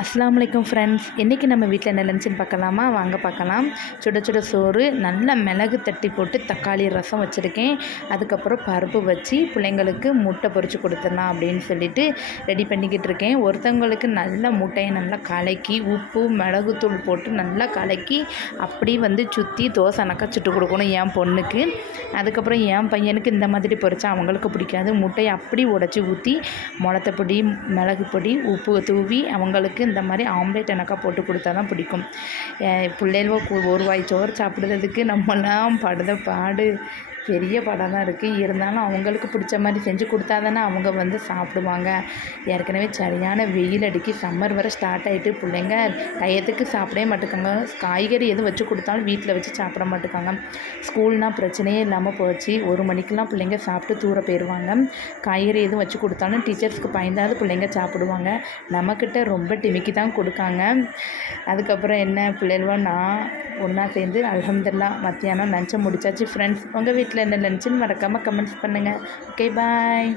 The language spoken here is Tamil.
அஸ்ஸலாமு அலைக்கும் ஃப்ரெண்ட்ஸ். இன்றைக்கி நம்ம வீட்டில் என்ன லஞ்சுன்னு பார்க்கலாமா? வாங்க பார்க்கலாம். சுட சுட சோறு, நல்ல மிளகு தட்டி போட்டு தக்காளி ரசம் வச்சுருக்கேன். அதுக்கப்புறம் பருப்பு வச்சு பிள்ளைங்களுக்கு முட்டை பொரித்து கொடுத்துடலாம் அப்படின்னு சொல்லிட்டு ரெடி பண்ணிக்கிட்டு இருக்கேன். ஒருத்தவங்களுக்கு நல்ல முட்டையை நல்லா கலக்கி உப்பு மிளகுத்தூள் போட்டு நல்லா கலக்கி அப்படி சுற்றி தோசைனாக்கா சுட்டு கொடுக்கணும் என் பொண்ணுக்கு. அதுக்கப்புறம் என் பையனுக்கு இந்த மாதிரி பொரிச்சா அவங்களுக்கு பிடிக்காது. முட்டையை அப்படி உடச்சி ஊற்றி மிளகுப்பொடி மிளகு பொடி உப்பு தூவி அவங்களுக்கு இந்த மாதிரி ஆம்லேட் எனக்கா போட்டு கொடுத்தா தான் பிடிக்கும். பிள்ளைகள் ஒரு வாய் சோறு சாப்பிடுறதுக்கு நம்மலாம் படுத பாடு பெரிய படம் தான் இருக்குது. இருந்தாலும் அவங்களுக்கு பிடிச்ச மாதிரி செஞ்சு கொடுத்தா தானே அவங்க சாப்பிடுவாங்க. ஏற்கனவே சரியான வெயில் அடிக்கி சம்மர் வர ஸ்டார்ட் ஆகிட்டு பிள்ளைங்க டயத்துக்கு சாப்பிடவே மாட்டேக்காங்க. காய்கறி எதுவும் வச்சு கொடுத்தாலும் வீட்டில் வச்சு சாப்பிட மாட்டேக்காங்க. ஸ்கூல்னால் பிரச்சனையே இல்லாமல் போச்சு. 1 மணிக்கெலாம் பிள்ளைங்க சாப்பிட்டு தூர போயிடுவாங்க. காய்கறி எதுவும் வச்சு கொடுத்தாலும் டீச்சர்ஸ்க்கு பயந்தாவது பிள்ளைங்க சாப்பிடுவாங்க. நம்மக்கிட்ட ரொம்ப டிமிக்கி தான் கொடுக்காங்க. அதுக்கப்புறம் என்ன பிள்ளைகளோ நான் ஒன்றா சேர்ந்து அல்ஹம்துலில்லாஹ் மத்தியானம் லஞ்சை முடிச்சாச்சு ஃப்ரெண்ட்ஸ். உங்கள் வீட்டில் என்ன லஞ்சுன்னு மறக்காமல் கமெண்ட்ஸ் பண்ணுங்கள். ஓகே, பாய்.